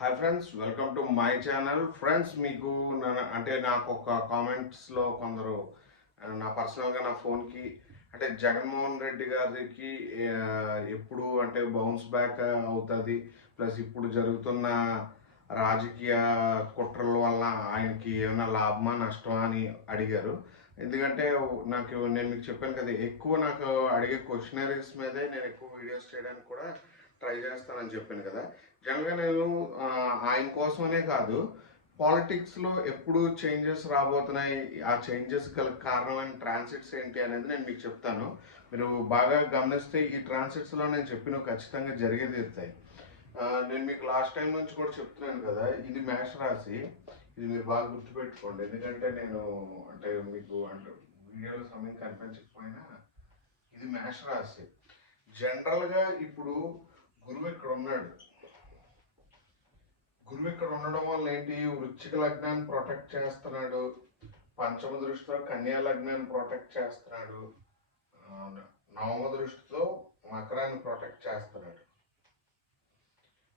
Hi friends, welcome to my channel. Friends, మీకు నాకు ఒక కామెంట్స్లో కొందరు నా పర్సనల్గా నా ఫోన్కి జగన్మోహన్ రెడ్డి గారికి ఎప్పుడు బౌన్స్ బ్యాక్ అవుతుంది, ప్లస్ ఇప్పుడు జరుగుతున్న రాజకీయ కుట్రల వల్ల ఆయనకి ఏమైనా లాభమా నష్టమా అని అడిగారు. ఎందుకంటే నేను మీకు చెప్పాను కదా, ఎక్కువ నాకు అడిగే క్వశ్చనరీస్ మీదే నేను ఎక్కువ వీడియోస్ చేయడానికి కూడా ట్రై చేస్తానని చెప్పాను కదా. జనరల్గా నేను ఆయన కోసమనే కాదు, పాలిటిక్స్లో ఎప్పుడు చేంజెస్ రాబోతున్నాయి, ఆ చేంజెస్ గల కారణమైన ట్రాన్సిట్స్ ఏంటి అనేది నేను మీకు చెప్తాను. మీరు బాగా గమనిస్తే ఈ ట్రాన్సిట్స్లో నేను చెప్పినవి ఖచ్చితంగా జరిగే తీరుతాయి. నేను మీకు లాస్ట్ టైం నుంచి కూడా చెప్తున్నాను కదా, ఇది మేష రాశి. ఇది మీరు బాగా గుర్తుపెట్టుకోండి. ఎందుకంటే నేను మీకు వీడియోలో సమయం కనిపించకపోయినా ఇది మేష రాశి. జనరల్గా ఇప్పుడు గురువు ఇక్కడ ఉన్నాడు. గురువు ఇక్కడ ఉండడం వల్ల ఏంటి, వృశ్చిక లగ్నాన్ని ప్రొటెక్ట్ చేస్తున్నాడు, పంచమ దృష్టితో కన్యా లగ్నాన్ని ప్రొటెక్ట్ చేస్తున్నాడు, నవమ దృష్టితో మకరాన్ని ప్రొటెక్ట్ చేస్తున్నాడు.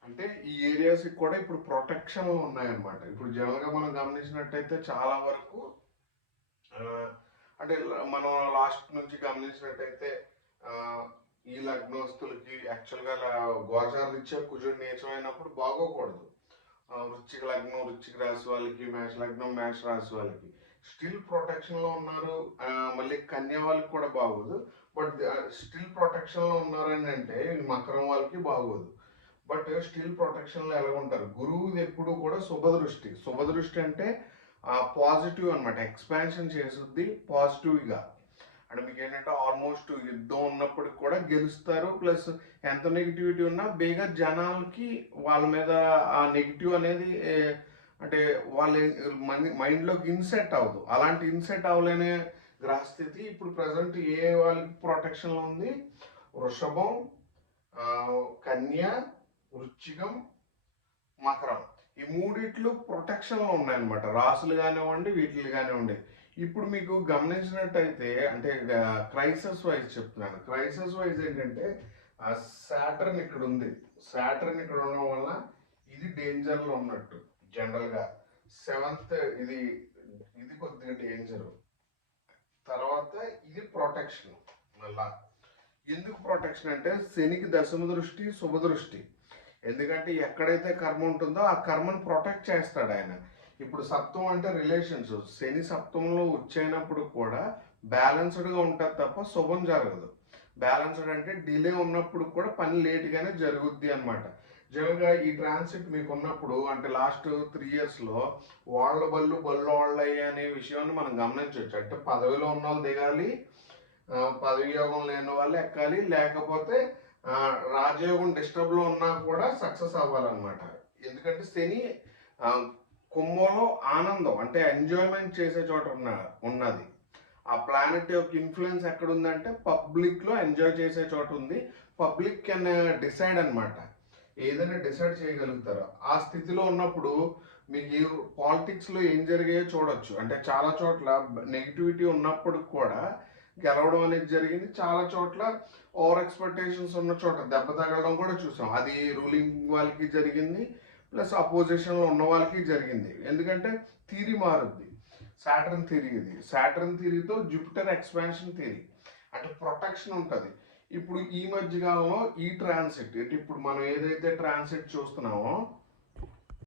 అంటే ఈ ఏరియాస్ కూడా ఇప్పుడు ప్రొటెక్షన్లు ఉన్నాయన్నమాట. ఇప్పుడు జనరల్గా మనం గమనించినట్టయితే చాలా వరకు మనం లాస్ట్ నుంచి గమనించినట్టయితే ఈ లగ్నస్తులకి యాక్చువల్గా గోచార రీత్యా కుజుడు నీచమైనప్పుడు బాగోకూడదు. వృశ్చిక లగ్నం వృశ్చిక రాశి వాళ్ళకి, మేష లగ్నం మేష రాశి వాళ్ళకి స్టిల్ ప్రొటెక్షన్లో ఉన్నారు. మళ్ళీ కన్య వాళ్ళకి కూడా బాగోదు, బట్ స్టిల్ ప్రొటెక్షన్లో ఉన్నారని అంటే మకరం వాళ్ళకి బాగోదు, బట్ స్టిల్ ప్రొటెక్షన్లో ఎలా ఉంటారు. గురువు ఎప్పుడు కూడా శుభదృష్టి అంటే పాజిటివ్ అనమాట, ఎక్స్పాన్షన్ చేస్తుంది పాజిటివ్గా. అంటే మీకు ఏంటంటే ఆల్మోస్ట్ యుద్ధం ఉన్నప్పటికి కూడా గెలుస్తారు, ప్లస్ ఎంత నెగిటివిటీ ఉన్నా బేగా జనాలకి వాళ్ళ మీద ఆ నెగిటివ్ అనేది వాళ్ళ మైండ్లోకి ఇన్సెట్ అవ్వదు. అలాంటి ఇన్సెట్ అవ్వలేని గ్రహస్థితి ఇప్పుడు ప్రజెంట్ ఏ వాళ్ళకి ప్రొటెక్షన్లో ఉంది, వృషభం, కన్య, వృశ్చికం, మకరం, ఈ మూడిట్లు ప్రొటెక్షన్లో ఉన్నాయన్నమాట. రాసులు కానివ్వండి, వీటిలు కానివ్వండి. ఇప్పుడు మీకు గమనించినట్టయితే క్రైసిస్ వైజ్ చెప్తున్నాను. క్రైసిస్ వైజ్ ఏంటంటే సాటర్న్ ఇక్కడ ఉంది. సాటర్న్ ఇక్కడ ఉండడం వల్ల ఇది డేంజర్లో ఉన్నట్టు. జనరల్గా సెవెంత్ ఇది కొద్దిగా డేంజర్. తర్వాత ఇది ప్రొటెక్షన్. మళ్ళా ఎందుకు ప్రొటెక్షన్ అంటే శనికి దశమ దృష్టి శుభదృష్టి. ఎందుకంటే ఎక్కడైతే కర్మ ఉంటుందో ఆ కర్మను ప్రొటెక్ట్ చేస్తాడు ఆయన. ఇప్పుడు సప్తం అంటే రిలేషన్స్. శని సప్తంలో వచ్చేనప్పుడు కూడా బ్యాలెన్స్డ్గా ఉంటుంది తప్ప శుభం జరగదు. బ్యాలెన్స్డ్ అంటే డిలే ఉన్నప్పుడు కూడా పని లేట్గానే జరుగుద్ది అనమాట. జనరల్గా ఈ ట్రాన్సిట్ మీకు ఉన్నప్పుడు లాస్ట్ 3 yearsలో వాళ్ళ బళ్ళు వాళ్ళయ్యే అనే విషయాన్ని మనం గమనించవచ్చు. అంటే పదవిలో ఉన్న వాళ్ళు దిగాలి, పదవి యోగం లేని వాళ్ళు ఎక్కాలి, లేకపోతే రాజయోగం డిస్టర్బ్లో ఉన్నా కూడా సక్సెస్ అవ్వాలన్నమాట. ఎందుకంటే శని కుంభంలో ఆనందం అంటే ఎంజాయ్మెంట్ చేసే చోట ఉన్నది. ఆ ప్లానెట్ యొక్క ఇన్ఫ్లుయెన్స్ ఎక్కడ ఉందంటే పబ్లిక్లో ఎంజాయ్ చేసే చోట ఉంది. పబ్లిక్ కెన్ డిసైడ్ అనమాట, ఏదైనా డిసైడ్ చేయగలుగుతారు. ఆ స్థితిలో ఉన్నప్పుడు మీకు పాలిటిక్స్లో ఏం జరిగాయో చూడొచ్చు. అంటే చాలా చోట్ల నెగిటివిటీ ఉన్నప్పుడు కూడా గెలవడం అనేది జరిగింది. చాలా చోట్ల ఓవర్ ఎక్స్పెక్టేషన్స్ ఉన్న చోట దెబ్బ తగలడం కూడా చూసాం. అది రూలింగ్ వాళ్ళకి జరిగింది, ప్లస్ అపోజిషన్లో ఉన్న వాళ్ళకి జరిగింది. ఎందుకంటే థియరీ మారుద్ది. సాటర్న్ థియరీ ఇది. సాటర్న్ థియరీతో జూపిటర్ ఎక్స్పాన్షన్ థియరీ, అంటే ప్రొటెక్షన్ ఉంటుంది. ఇప్పుడు ఈ మధ్యకాలంలో ఈ ట్రాన్సిట్ ఇప్పుడు మనం ఏదైతే ట్రాన్సిట్ చూస్తున్నామో